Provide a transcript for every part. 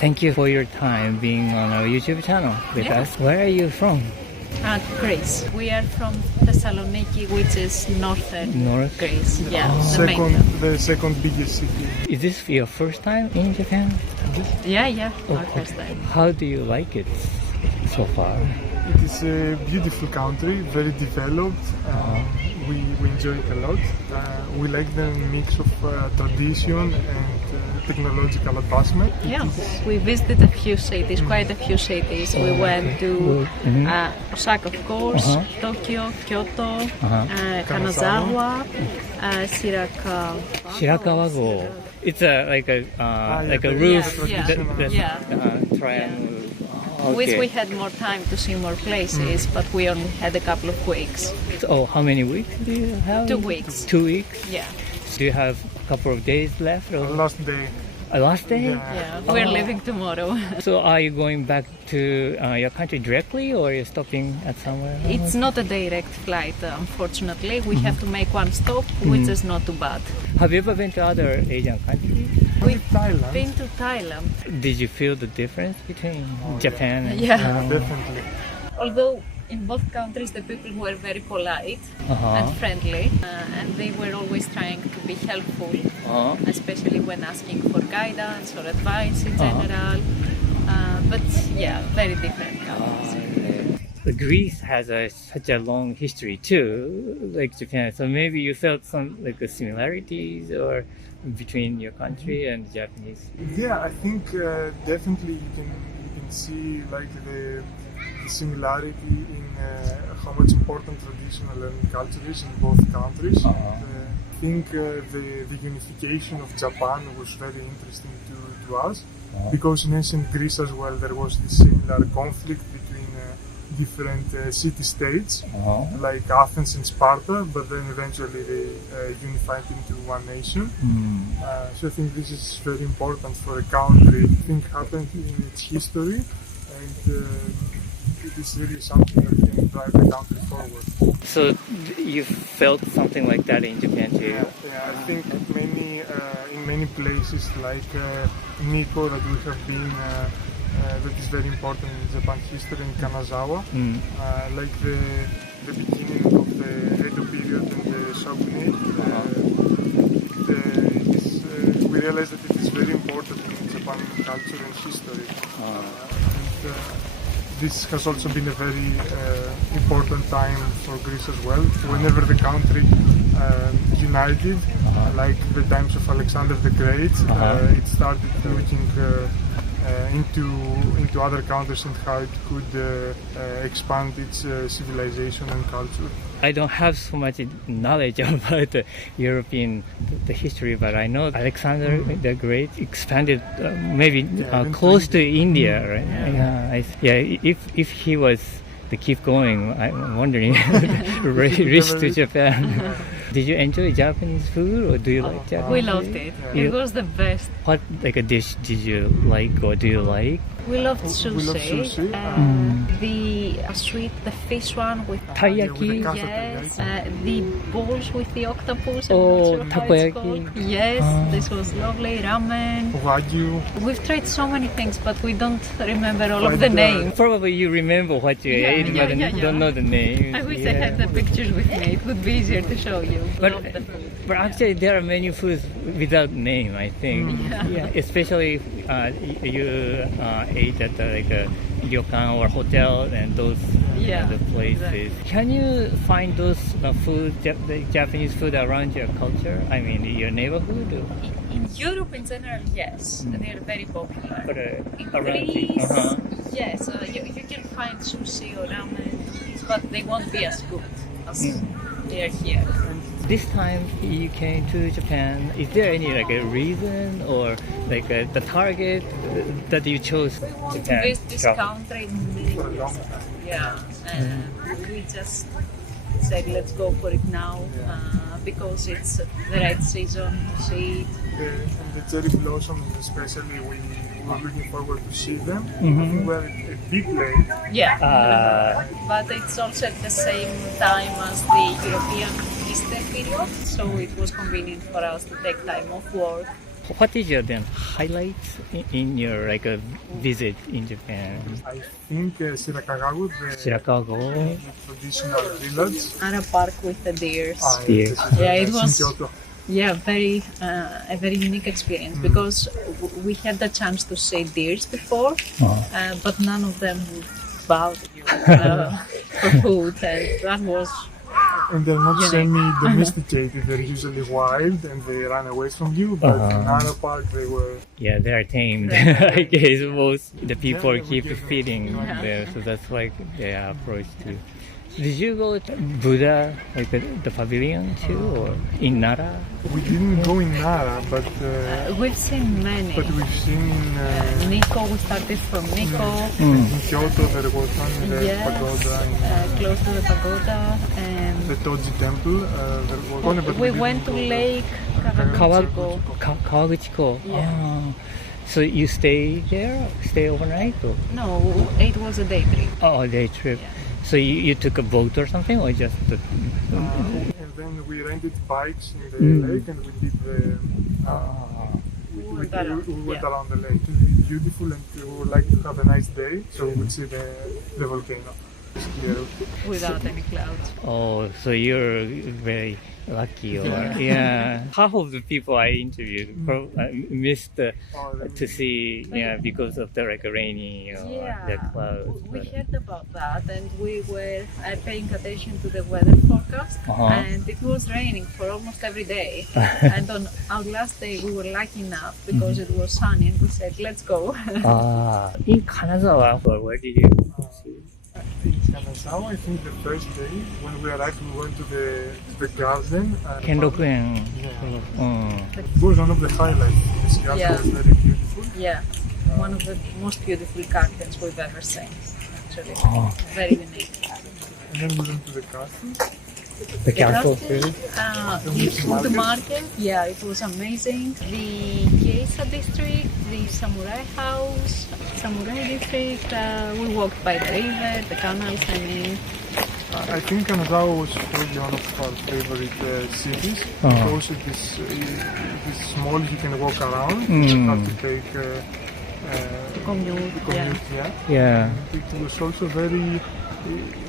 Thank you for your time being on our YouTube channel with us. Where are you from? Greece. We are from Thessaloniki, which is northern Greece. Yeah, the second biggest city. Is this your first time in Japan? Yeah, our first time. How do you like it so far? It is a beautiful country, very developed. We enjoy it a lot. We like the mix of tradition and technological advancement. Yeah, we visited a few cities, quite a few cities. We went to Osaka, of course, Tokyo, Kyoto, Kanazawa, Shirakawa-go. It's like a roof triangle. Okay. Wish we had more time to see more places, but we only had a couple of weeks. So, how many weeks do you have? 2 weeks. 2 weeks? Yeah. Do you have a couple of days left? Or? Last day. Last day? Yeah, we're leaving tomorrow. So are you going back to your country directly, or are you stopping at somewhere? It's not a direct flight, unfortunately. We have to make one stop, which is not too bad. Have you ever been to other Asian countries? We've been to Thailand. Did you feel the difference between Japan and Definitely. Although in both countries the people were very polite and friendly, and they were always trying to be helpful, especially when asking for guidance or advice in general. But yeah, very different countries. Greece has such a long history too, like Japan. So maybe you felt some similarities or between your country and Japanese. Yeah, I think definitely you can see like the similarity in how much important traditional and culture is in both countries. I think the unification of Japan was very interesting to us because in ancient Greece as well there was this similar conflict between different city-states like Athens and Sparta, but then eventually they unified into one nation. So I think this is very important for a country. I think happened in its history, and it is really something that can drive the country forward. So you felt something like that in Japan too? Yeah, I think in many places like Nikko that we have been, that is very important in Japan's history, in Kanazawa, like the beginning of the Edo period and the Shogunate. We realize that it is very important in Japan's culture and history. This has also been a very important time for Greece as well. Whenever the country united, like the times of Alexander the Great, it started looking into other countries and how it could expand its civilization and culture. I don't have so much knowledge about the European history, but I know Alexander the Great expanded maybe close to India, right? If he was to keep going, I'm wondering, reach to Japan. Did you enjoy Japanese food, or do you like Japanese? We loved it. It was the best. What a dish did you like, or do you like? We loved sushi. The sweet, the fish one with taiyaki. Yes. The balls with the octopus. Takoyaki. Yes, this was lovely. Ramen. Wagyu. We've tried so many things, but we don't remember all of the names. Probably you remember what you ate, but don't know the names. I wish I had the pictures with me. It would be easier to show you. But actually, there are many foods without name, I think. Especially you ate at like a ryokan or hotel and those kind of places. Exactly. Can you find those food, the Japanese food around your culture? I mean, your neighborhood? In Europe in general, yes. They are very popular. But in Greece, yes, you can find sushi or ramen, but they won't be as good as they are here. This time you came to Japan, is there any a reason or the target that you chose we want Japan? To visit this country for a long time. Yeah, and we just said let's go for it now because it's the right season to see it. And the cherry blossoms especially, we were looking forward to see them. I think we're a bit late. Yeah, but it's also at the same time as the European Easter period, so it was convenient for us to take time off work what is your then highlights in your like a visit in Japan? I think Shirakagawa, the traditional village. Ara Park with the deers. Deer. Yeah, it In was Kyoto. a very unique experience because we had the chance to see deers before, but none of them bowed for food, and that was. And they're not semi-domesticated, they're usually wild and they run away from you, but in Ara Park they were... Yeah, they are tamed. I guess most the people keep feeding there, so that's why they are approached to. Did you go to Buddha, like the pavilion too, or in Nara? We didn't go in Nara, but We've seen many. we've seen Nikko, we started from Nikko, in Kyoto there was one in the Yes. pagoda, in close to the pagoda, and the Toji temple. There was one, but we didn't went to go there. Lake Kawaguchiko. Kawaguchiko. Yeah. Ah. So you stay there? Stay overnight? Or? No, it was a day trip. Oh, day trip. Yeah. So you took a boat or something, or just? And then we rented bikes in the lake and we did the... we went around the lake. It was beautiful and we would like to have a nice day, so we would see the volcano. Without any clouds. Oh, so you're very lucky, or yeah. Half of the people I interviewed missed to see, because of the like rainy or the clouds. We heard about that and we were paying attention to the weather forecast, and it was raining for almost every day. And on our last day we were lucky enough because it was sunny and we said let's go. In Kanazawa, where did you see? In Kanazawa, I think the first day when we arrived, we went to the garden. Kenroku-en. It was one of the highlights. This garden was very beautiful. Yeah, one of the most beautiful gardens we've ever seen. Actually, very unique. And then we went to the castle. The castle too? The food market, yeah, it was amazing. The Geisha district, the Samurai house, Samurai district, we walked by the river, the canals, I mean. I think Kanazawa was probably one of our favorite cities because it is small, you can walk around, you don't have to take The commute, Yeah. It was also very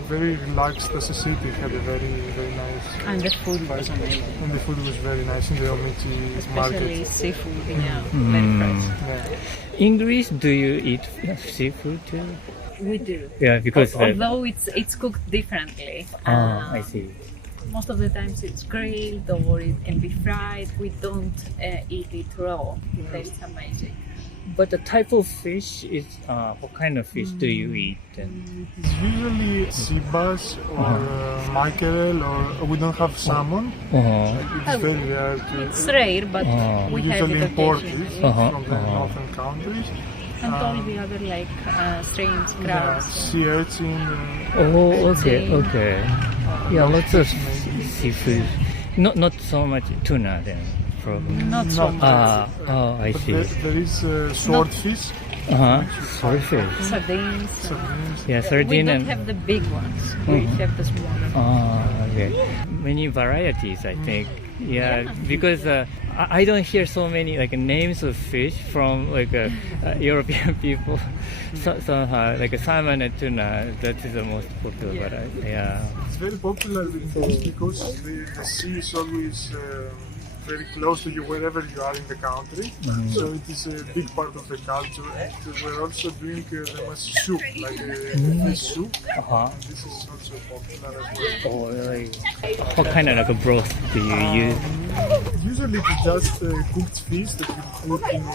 relaxed as a city. It had a very nice... And the food was amazing. And the food was very nice in the Omichi market. Especially seafood, very fresh. Yeah. In Greece, do you eat seafood too? We do. Yeah, because Although it's cooked differently. I see. Most of the times it's grilled or it can be fried. We don't eat it raw. It tastes amazing. But the type of fish is what kind of fish do you eat? It's usually sea bass or mackerel, or we don't have salmon. It's very rare to... It's rare, but we have usually it import it occasionally. from the northern countries. And all the other like shrimps, crabs. Sea urchin. Okay. Yeah, lots of seafood. Not so much tuna then. Probably. Not so much. I see. There is swordfish. Swordfish. Sardines. Yeah, sardine. We don't have the big ones. We have the smaller. Okay. Many varieties, I think. Yeah, because I don't hear so many like names of fish from like European people. Somehow, like salmon and tuna, that is the most popular variety. Yeah. It's very popular in Greece because the sea is always very close to you wherever you are in the country. So it is a big part of the culture. And we're also doing the much soup, like fish soup. This is also popular as well. Oh, really? What kind of like a broth do you use? Usually it's just cooked fish that you put in a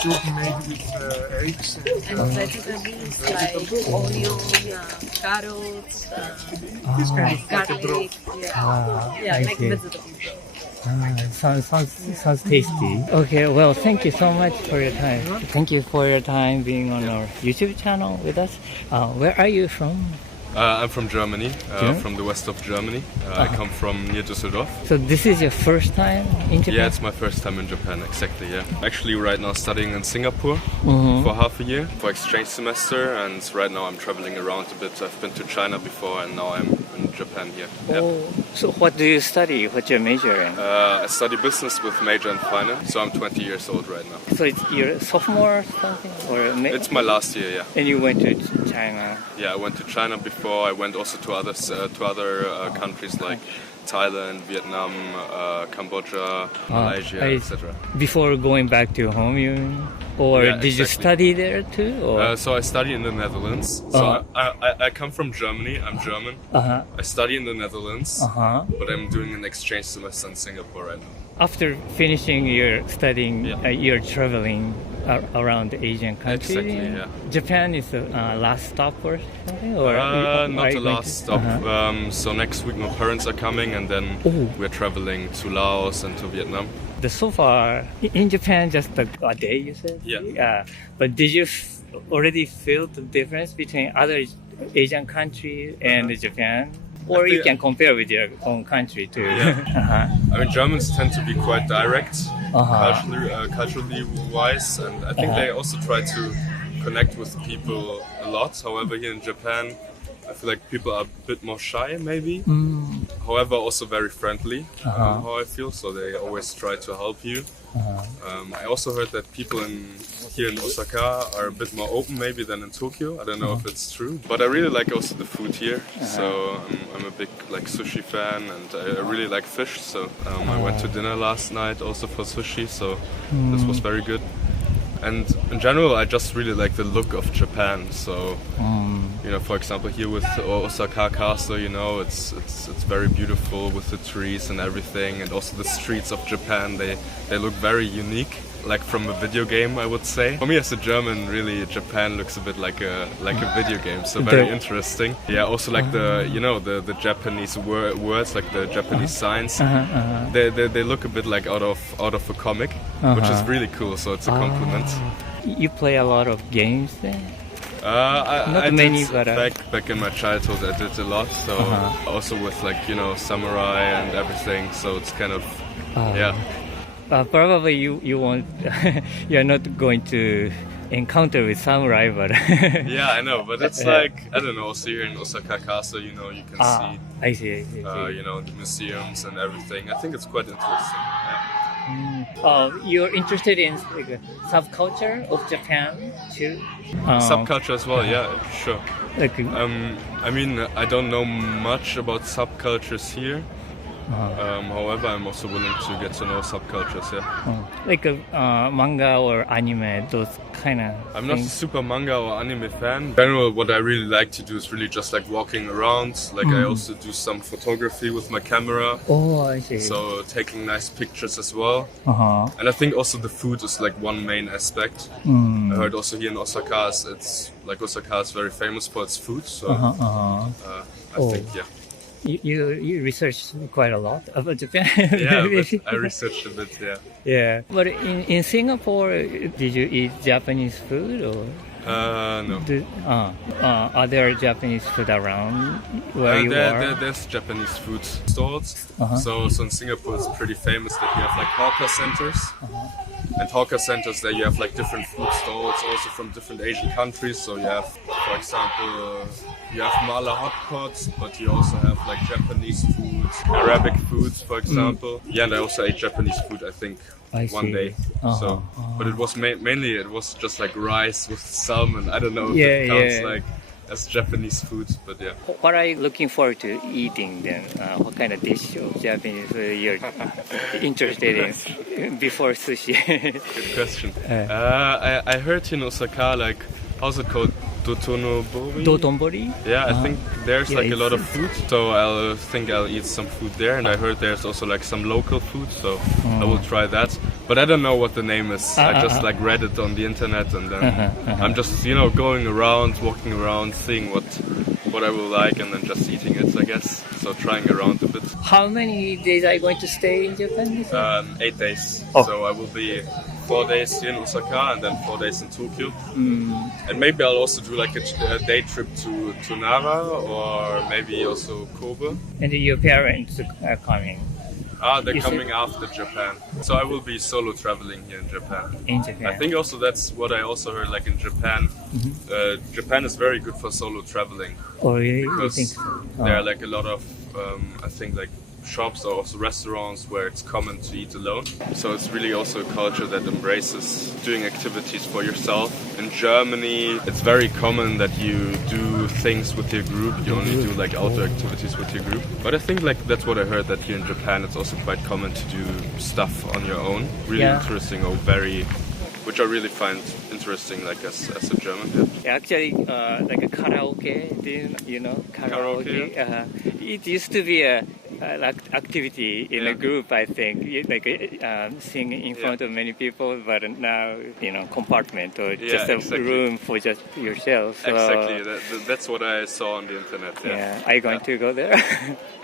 soup made with eggs And vegetables like onion, carrots, this kind of like a garlic. broth. I Like see. vegetable broth. Sounds tasty. Okay, well, thank you so much for your time. Thank you for your time being on our YouTube channel with us. Where are you from? I'm from Germany, from the west of Germany. I come from near Düsseldorf. So this is your first time in Japan? Yeah, it's my first time in Japan, exactly, yeah. Actually right now studying in Singapore for half a year for exchange semester, and right now I'm traveling around a bit. I've been to China before and now I'm in in Japan here. Yeah. Oh, so what do you study? What's your major in? I study business with major in finance, so I'm 20 years old right now. So it's your sophomore or something? It's my last year, yeah. And you went to China? Yeah, I went to China before. I went also to other countries like Thailand, Vietnam, Cambodia, Malaysia, etc. Before going back to home, you mean? Or Yeah, did you exactly. study there too? Or? So I study in the Netherlands. So I come from Germany. I'm German. Uh-huh. I study in the Netherlands, Uh-huh. but I'm doing an exchange semester in Singapore right now. After finishing your studying, Yeah. you're traveling around the Asian countries. Exactly, yeah. Japan is the last stop or something? Or Not the last stop. So next week my parents are coming, and then we're traveling to Laos and to Vietnam. So far in Japan, just a day, you said? Yeah. But did you already feel the difference between other Asian countries and Japan? Or you can compare with your own country too. Yeah. I mean, Germans tend to be quite direct, culturally wise, and I think they also try to connect with people a lot. However, here in Japan, I feel like people are a bit more shy, maybe. However, also very friendly, how I feel, so they always try to help you. I also heard that people here in Osaka are a bit more open maybe than in Tokyo. I don't know if it's true, but I really like also the food here. So I'm a big sushi fan, and I really like fish. So I went to dinner last night also for sushi, so this was very good. And in general, I just really like the look of Japan. So, for example, here with Osaka Castle, it's very beautiful with the trees and everything, and also the streets of Japan. They look very unique, like from a video game, I would say. For me, as a German, really, Japan looks a bit like a video game. So very interesting. Yeah, also like the Japanese words, like the Japanese signs. They look a bit like out of a comic, which is really cool. So it's a compliment. You play a lot of games then? I many, did, but back in my childhood, I did a lot. So also with samurai and everything. So it's kind of probably you won't. You're not going to encounter with samurai, but yeah, I know. But it's like I don't know. Also here in Osaka Castle, you can see. I see. The museums and everything. I think it's quite interesting. Yeah. You're interested in subculture of Japan too? Subculture as well, yeah, sure. I mean, I don't know much about subcultures here. However, I'm also willing to get to know subcultures, like manga or anime, those kind of I'm not a super manga or anime fan. In general, what I really like to do is really just like walking around. Like I also do some photography with my camera. Oh, I see. So taking nice pictures as well. And I think also the food is like one main aspect. I heard also here in Osaka, Osaka is very famous for its food. So I think, yeah. You researched quite a lot about Japan. Yeah, but I researched a bit, yeah. Yeah, but in Singapore, did you eat Japanese food or? No. Are there Japanese food around where you are? There's Japanese food stores. So in Singapore, it's pretty famous that you have like hawker centers. And hawker centers, there you have like different food stalls also from different Asian countries. So you have, for example, you have mala hot pots, but you also have like Japanese food, Arabic food, for example. Yeah, and I also ate Japanese food, I think, one day. So, but it was mainly it was just like rice with salmon. I don't know if it counts like as Japanese food, but yeah. What are you looking forward to eating then? What kind of dish of Japanese you're interested in before sushi? Good question. I heard in Osaka, like, how's it called? Dotonbori? Yeah, I think there's like a lot of food, so I'll eat some food there. And I heard there's also like some local food, so I will try that. But I don't know what the name is. I just like read it on the internet, and then I'm just going around, walking around, seeing what I will like, and then just eating it, I guess. So trying around a bit. How many days are you going to stay in Japan? 8 days. So I will be 4 days here in Osaka and then 4 days in Tokyo. And maybe I'll also do like a day trip to Nara or maybe also Kobe. And your parents are coming? They're You said- coming after Japan. So I will be solo traveling here in Japan. In Japan. I think also that's what I also heard, like in Japan. Japan is very good for solo traveling Oh, really? You because think so? there are like a lot of, I think like shops or also restaurants where it's common to eat alone. So it's really also a culture that embraces doing activities for yourself. In Germany, it's very common that you do things with your group. You only do like outdoor activities with your group. But I think like that's what I heard, that here in Japan it's also quite common to do stuff on your own. Really interesting, or very, which I really find interesting, like as a German. Actually, like a karaoke, do you know karaoke? It used to be a activity in a group, I think, like singing in front of many people, but now, compartment or just a room for just yourself. So, Exactly, that's what I saw on the internet. yeah. Are you going to go there?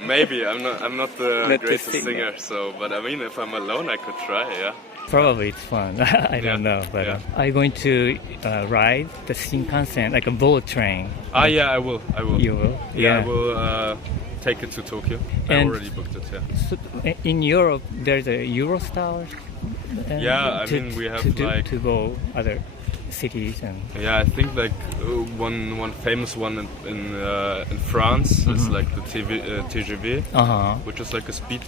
Maybe I'm not the Not greatest the singer. singer, but I mean, if I'm alone, I could try. Yeah. Probably it's fun. I don't know, but are you going to ride the Shinkansen, like a bullet train? Yeah, I will. You will? Yeah, I will take it to Tokyo. I And- already booked it. Yeah. So in Europe, there's a Eurostar. Yeah, I mean, we have to go other cities and. Yeah, I think like one famous one in France is like the TGV, which is like a speed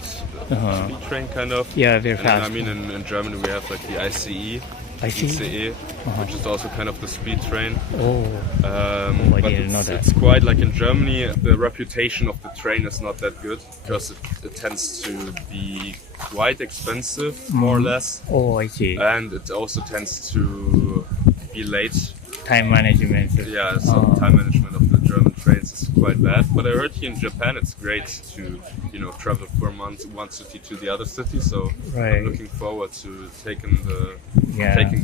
train kind of. Yeah, very And then, fast. I mean, in Germany we have like the ICE, which is also kind of the speed train. Oh, I But didn't know that. it's quite like in Germany, the reputation of the train is not that good because it tends to be quite expensive, more or less, Oh, I see. and it also tends to be late. Time management. Yeah, so time management of the German trains is quite bad. But I heard here in Japan it's great to, travel for a month, one city to the other city. So Right. I'm looking forward to taking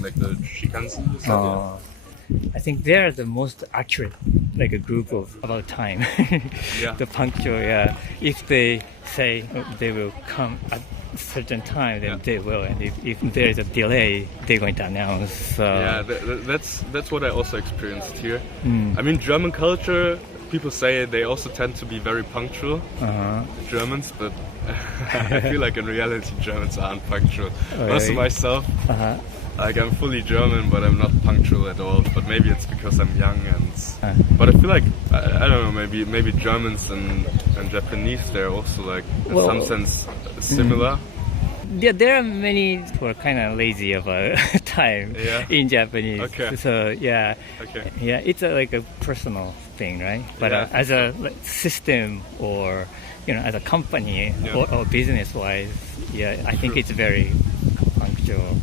like the Shinkansen. you said, yeah. I think they're the most accurate, like a group of about time. Yeah. The punctual, yeah. If they say they will come at a certain time, then they will. And if there's a delay, they're going to announce. Yeah, that's what I also experienced here. I mean, German culture, people say they also tend to be very punctual, Germans, but I feel like in reality Germans aren't punctual. Also myself, like I'm fully German, but I'm not punctual at all. But maybe it's because I'm young but I feel like, I don't know, maybe Germans and Japanese, they're also like, in some sense, similar. Yeah, there are many who are kind of lazy about time in Japanese. Okay. So yeah, Okay. it's like a personal thing, right? But as a system or as a company or business-wise, I think it's very punctual.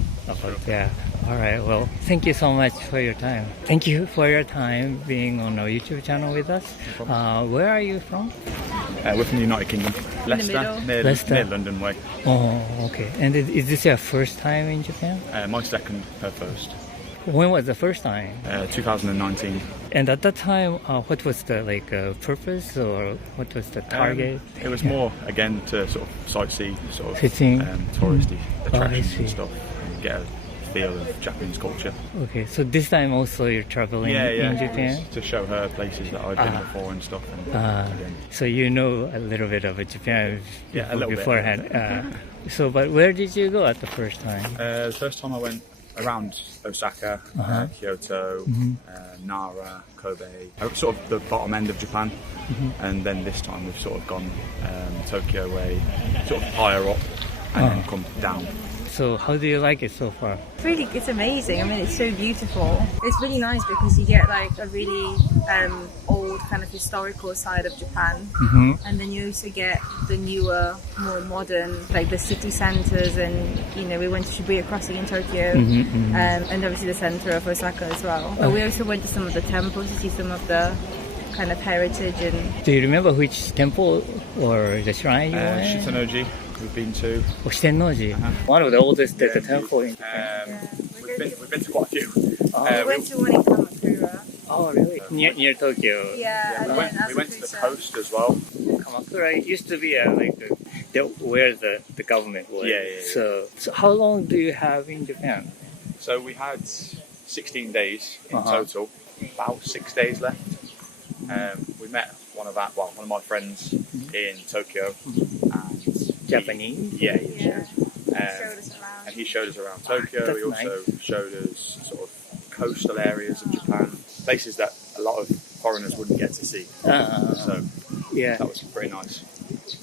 Yeah. All right. Well, thank you so much for your time. Thank you for your time being on our YouTube channel with us. Where are you from? We're from the United Kingdom. Leicester, Leicester. near London way. Oh, okay. And is this your first time in Japan? My second, her first. When was the first time? 2019. And at that time, what was the purpose or what was the target? It was more, again, to sort of sightsee, sort of Sightseeing. Touristy attractions see. and stuff, and get a feel of Japanese culture. Okay, so this time also you're traveling in Japan? To show her places that I've been before and stuff. And, again. So you know a little bit of Japan A little beforehand. But where did you go at the first time? The first time I went around Osaka, Kyoto, Nara, Kobe, sort of the bottom end of Japan, and then this time we've sort of gone Tokyo way, sort of higher up, and then come down. So how do you like it so far? It's amazing. I mean, it's so beautiful. It's really nice because you get like a really old kind of historical side of Japan, and then you also get the newer, more modern, like the city centers. And we went to Shibuya Crossing in Tokyo, and obviously the center of Osaka as well. But we also went to some of the temples to see some of the kind of heritage. And Do you remember which temple or the shrine you went? Shitanoji we've been to. Oh, Shitennoji. One of the oldest temple in Japan. We've been to quite a few. we went to one in Kamakura. Oh, really? Near Tokyo. Yeah, and then we went to the coast as well. Kamakura used to be where the government was. Yeah. So how long do you have in Japan? So we had 16 days in total, about 6 days left. We met one of my friends in Tokyo, and Japanese? Yeah. Yeah. Showed us around. And he showed us around Tokyo. That's He also nice. showed us sort of coastal areas of Japan, places that a lot of foreigners wouldn't get to see. So Yeah. that was pretty nice.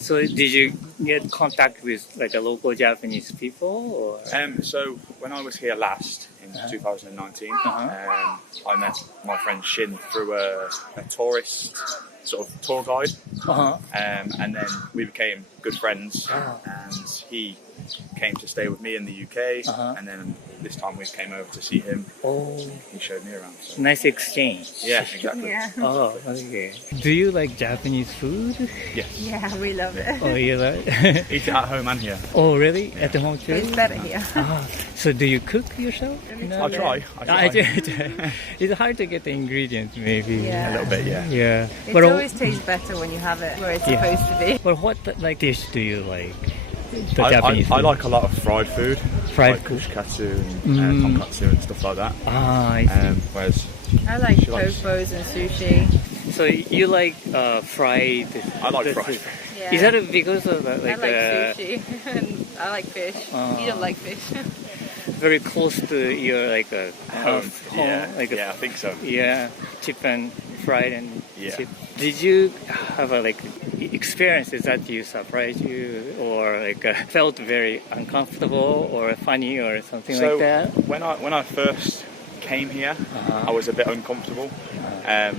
So did you get contact with like the local Japanese people? Or? So when I was here last in 2019, I met my friend Shin through a tourist sort of tour guide, and then we became good friends. And he came to stay with me in the UK, and then this time we came over to see him. He showed me around. So. Nice exchange. Yeah, exactly. Yeah. Oh, okay. Do you like Japanese food? Yes. Yeah, we love it. Oh, you like? Eat it at home and here. Oh, really? At the home too? It's better here. So do you cook yourself? I try. It's hard to get the ingredients, maybe. Yeah. A little bit, yeah. Yeah. It But always tastes better when you have it where it's supposed to be. But what like dish do you like? The Japanese I food? like a lot of fried food. Fried like food. kushikatsu and tonkatsu and stuff like that. I see. Whereas I like She likes- tofos and sushi. So you like fried? I like the fried food. food. Yeah. Is that because of I like like sushi and I like fish. You don't like fish. very close to your like Home. Yeah, like I think so. yeah, chip and fried and Yeah. chip. Did you have a like experiences that you surprised you or like felt very uncomfortable or funny or something So like that? when I first came here, I was a bit uncomfortable,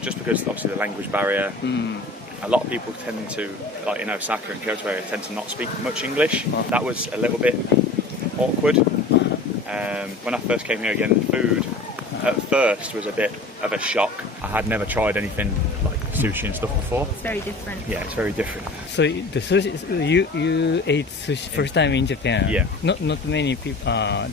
just because obviously the language barrier. A lot of people tend to, like in Osaka and Kyoto area, tend to not speak much English. That was a little bit awkward. When I first came here again, the food at first was a bit of a shock. I had never tried anything like sushi and stuff before. It's very different. Yeah, it's very different. So the sushi, you ate sushi first time in Japan. Yeah. Not many people.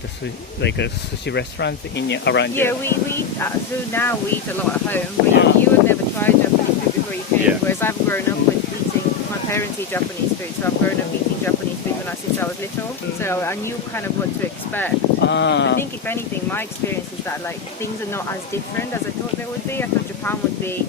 The sushi, like a sushi restaurants around Yeah, here. we eat, so now we eat a lot at home, but you have never tried Japanese food before you came, Yeah. whereas I've grown up with eating, my parents eat Japanese food, so I've grown up eating Japanese food since I was little, so I knew kind of what to expect. I think if anything, my experience is that like things are not as different as I thought they would be. I thought Japan would be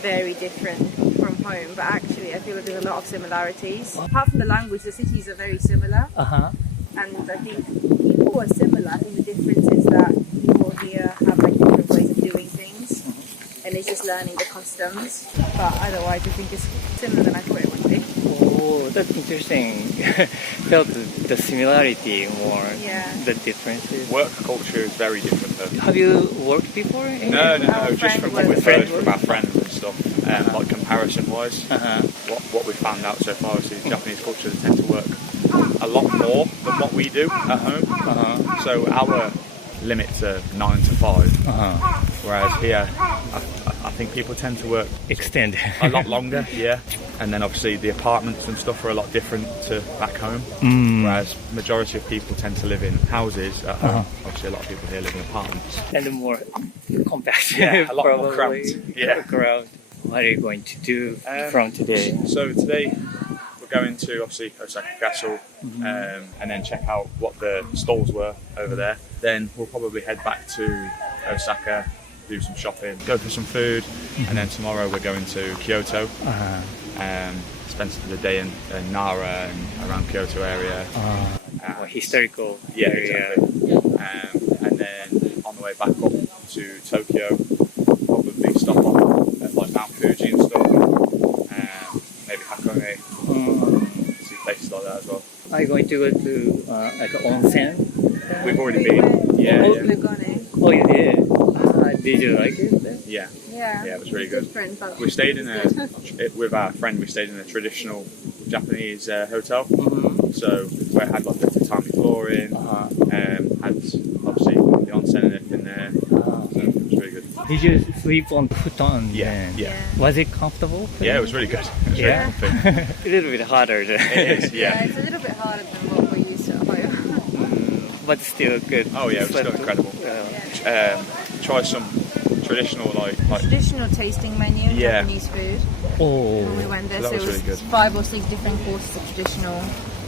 very different from home, but actually I feel like there's a lot of similarities. Apart from the language, the cities are very similar. And I think people are similar. I think the difference is that people here have like different ways of doing things, and it's just learning the customs. But otherwise, I think it's similar than I thought it would be. Oh, that's interesting. Felt the similarity more. Yeah. The differences. Work culture is very different though. Have you worked before? No, Our just friend from what was- we've heard from our friends and stuff, like comparison-wise, Uh-huh. what we've found out so far is the Japanese culture they tend to work a lot more than what we do at home. So our limits are 9 to 5, whereas here I think people tend to work Extend. a lot longer, yeah. And then obviously the apartments and stuff are a lot different to back home, whereas majority of people tend to live in houses at home. Obviously a lot of people here live in apartments. And more compact. Yeah, a lot more probably. cramped. Yeah. Crowd. What are you going to do from today? So today we're going to obviously Osaka Castle, and then check out what the stalls were over there. Then we'll probably head back to Osaka, do some shopping, go for some food, and then tomorrow we're going to Kyoto. Spend the day in Nara and around Kyoto area. Historical Yeah, area. exactly. And then on the way back up to Tokyo, probably stop off at like Mount Fuji and stuff. Maybe Hakone, see places like that as well. Are you going to go to like an onsen? We've already been. Yeah, Oh, yeah. Lugane. Oh, you did. Did you like it? There? Yeah. Yeah. Yeah, it was really good. Different, but We stayed in with our friend, we stayed in a traditional Japanese hotel. So we had like the tatami flooring, had obviously the onsen and everything there. So it was really good. Did you sleep on futon? Yeah, then? yeah. Was it comfortable? for Yeah, you? it was really good. It was Yeah. really comfy. A little bit harder, It is, yeah, yeah. it's a little bit harder than what we're used to at home. but still good. Oh yeah, it was still Slept- incredible. Try some traditional like Traditional tasting menu, Yeah. Japanese food. Oh, When we went there, So so that it was was really good. 5 or 6 different courses of traditional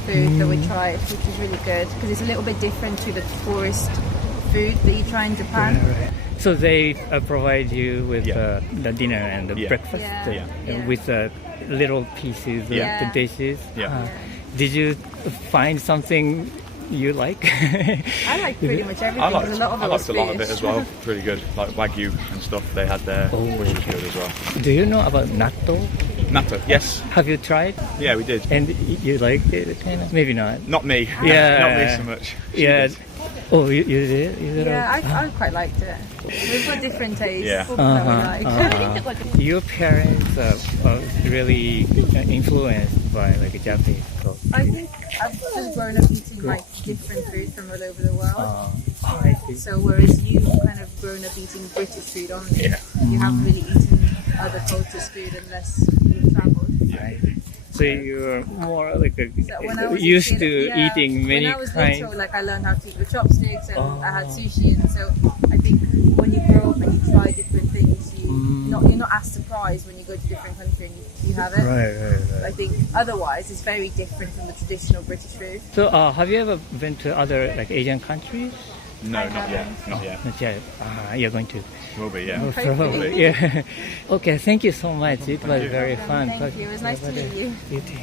food that we tried, which was really good because it's a little bit different to the tourist food that you try in Japan. so they provide you with Yeah. the dinner and the Yeah. breakfast Yeah. and Yeah. with little pieces Yeah. of the dishes. Yeah. Did you find something you like? I like pretty much everything. I because a lot of it was liked a lot of it fish. as well. Pretty good, like Wagyu and stuff they had there, which was good as well. Do you know about natto? Natto, yes. Have you tried? Yeah, we did. And you liked it, kind of? Maybe not. Not me. Yeah. Not me so much. She Yeah. did. Oh, you did? You did? Yeah, I quite liked it. We've got different tastes. Yeah. That we like. Your parents are really influenced by like Japanese culture. I think I've just grown up eating like different food from all over the world. I see. So whereas you've kind of grown up eating British food only, Yeah. you haven't really eaten other cultures' food unless you've travelled. Right. So you're more like So when I was a used kid, to yeah, eating many when I was kinds. little, like I learned how to eat with chopsticks and I had sushi, and so I think when you grow up and you try different things, you're not as surprised when you go to a different country and you have it. Right. I think otherwise it's very different from the traditional British food. So have you ever been to other like Asian countries? No, I not yet. haven't. Not yet. Not yet. You're going to. Will be, yeah. Probably. Yeah. Okay. Thank you so much. It was very fun. Thank you. It was nice to meet you. You too.